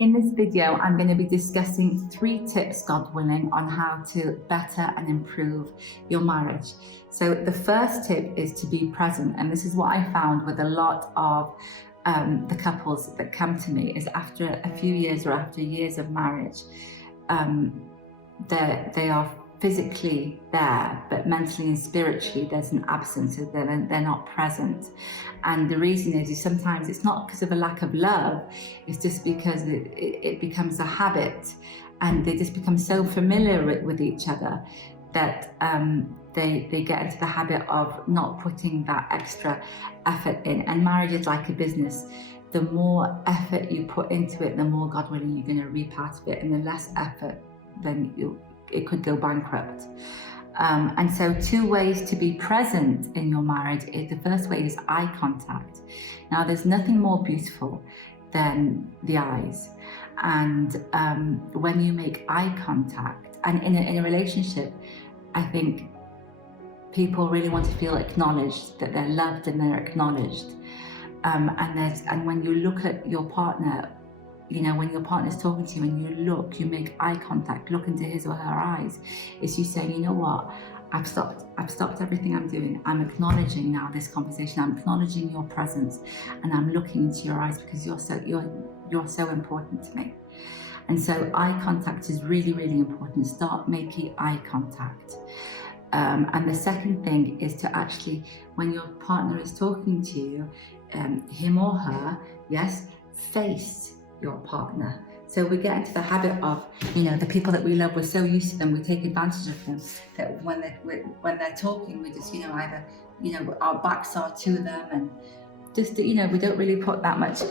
In this video, I'm going to be discussing 3 tips, God willing, on how to better and improve your marriage. So the first tip is to be present, and this is what I found with a lot of the couples that come to me, is after a few years or after years of marriage, they are physically there, but mentally and spiritually there's an absence, so they're not present. And the reason is sometimes it's not because of a lack of love, it's just because it becomes a habit, and they just become so familiar with each other that they get into the habit of not putting that extra effort in. And marriage is like a business. The more effort you put into it, the more, God willing, you're going to reap out of it, and the less effort, then it could go bankrupt. And so 2 ways to be present in your marriage is, the first way is eye contact. Now, there's nothing more beautiful than the eyes. And when you make eye contact, and in a relationship, I think people really want to feel acknowledged, that they're loved and they're acknowledged. And when you look at your partner, you know, when your partner's talking to you and you make eye contact, look into his or her eyes, it's you saying, you know what, I've stopped everything I'm doing. I'm acknowledging now this conversation. I'm acknowledging your presence, and I'm looking into your eyes because you're so important to me. And so eye contact is really, really important. Start making eye contact. And the second thing is to actually, when your partner is talking to you, him or her, yes, face your partner. So we get into the habit of, you know, the people that we love, we're so used to them, we take advantage of them, that when they're talking, we just, you know, either, you know, our backs are to them, and just, you know, we don't really put that much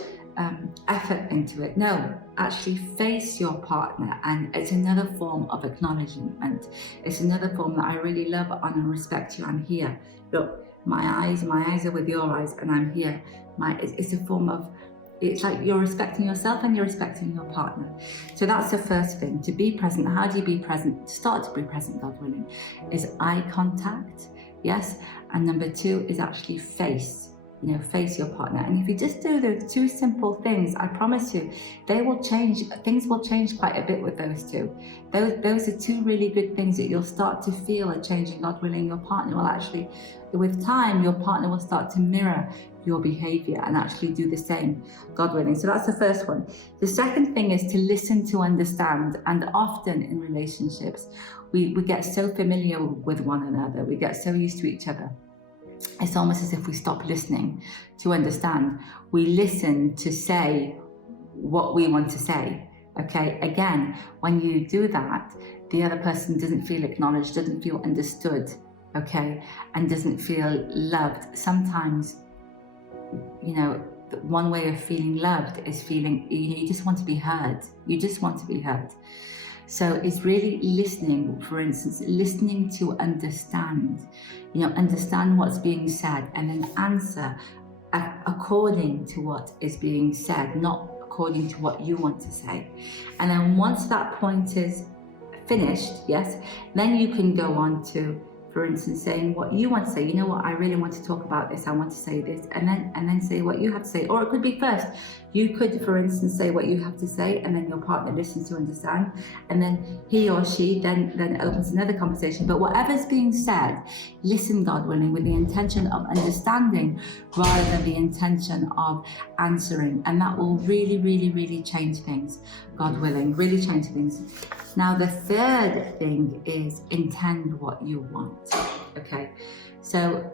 effort into it. No, actually face your partner, and it's another form of acknowledgement. It's another form that I really love, honor and respect you. I'm here. Look, my eyes are with your eyes, and I'm here. It's a form of, it's like you're respecting yourself and you're respecting your partner. So that's the first thing, to be present. How do you be present? Start to be present, God willing, is eye contact, yes. And number 2 is actually face. You know, face your partner. And if you just do those 2 simple things, I promise you, they will change. Things will change quite a bit with those 2. Those are 2 really good things that you'll start to feel a change in. God willing, your partner will actually, with time, your partner will start to mirror your behavior and actually do the same, God willing. So that's the first one. The second thing is to listen to understand. And often in relationships, we get so familiar with one another, we get so used to each other, it's almost as if we stop listening to understand. We listen to say what we want to say. Okay, again, when you do that, the other person doesn't feel acknowledged, doesn't feel understood, okay, and doesn't feel loved. Sometimes, you know, one way of feeling loved is feeling, you know, you just want to be heard. You just want to be heard. So it's really listening, for instance, listening to understand, you know, understand what's being said, and then answer according to what is being said, not according to what you want to say. And then once that point is finished, yes, then you can go on to, for instance, saying what you want to say. You know what, I really want to talk about this, I want to say this, and then say what you have to say. Or it could be first, you could, for instance, say what you have to say, and then your partner listens to understand, and then he or she then opens another conversation. But whatever's being said, listen, God willing, with the intention of understanding rather than the intention of answering. And that will really, really, really change things, God willing, really change things. Now, the third thing is intend what you want, okay? So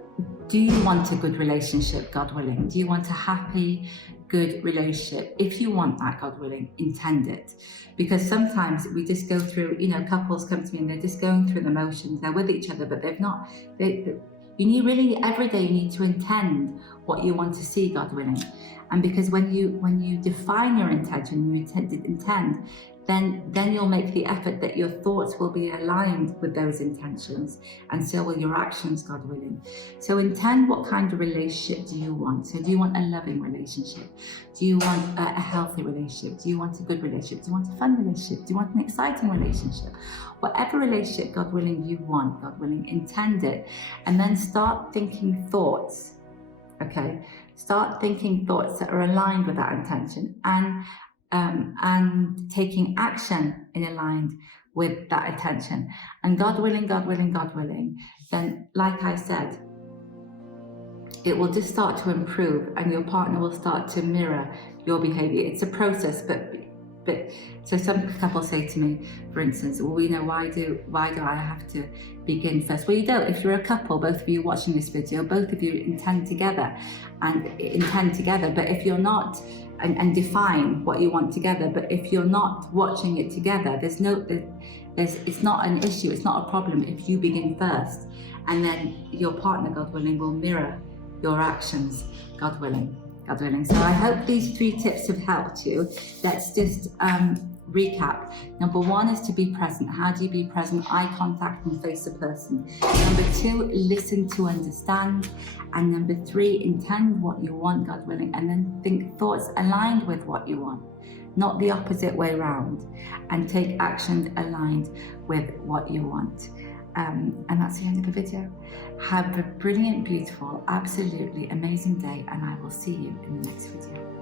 do you want a good relationship, God willing? Do you want a happy, good relationship? If you want that, God willing, intend it. Because sometimes we just go through, you know, couples come to me and they're just going through the motions. They're with each other, but they've not, you need really, every day you need to intend what you want to see, God willing. And because when you define your intention, you intend, then you'll make the effort that your thoughts will be aligned with those intentions, and so will your actions, God willing. So intend what kind of relationship do you want. So do you want a loving relationship? Do you want a healthy relationship? Do you want a good relationship? Do you want a fun relationship? Do you want an exciting relationship? Whatever relationship, God willing, you want, God willing, intend it, and then start thinking thoughts, okay? Start thinking thoughts that are aligned with that intention, and and taking action in aligned with that intention. And God willing, then, like I said, it will just start to improve, and your partner will start to mirror your behavior. It's a process, but so some couples say to me, for instance, well, why do I have to begin first? Well, you don't. If you're a couple, both of you watching this video, both of you intend together, but if you're not, and define what you want together, but if you're not watching it together, it's not an issue, it's not a problem if you begin first, and then your partner, God willing, will mirror your actions, God willing. So I hope these 3 tips have helped you. Let's just recap. Number 1 is to be present. How do you be present? Eye contact and face the person. Number 2, listen to understand. And number 3, intend what you want, God willing, and then think thoughts aligned with what you want, not the opposite way round, and take actions aligned with what you want. And that's the end of the video. Have a brilliant, beautiful, absolutely amazing day, and I will see you in the next video.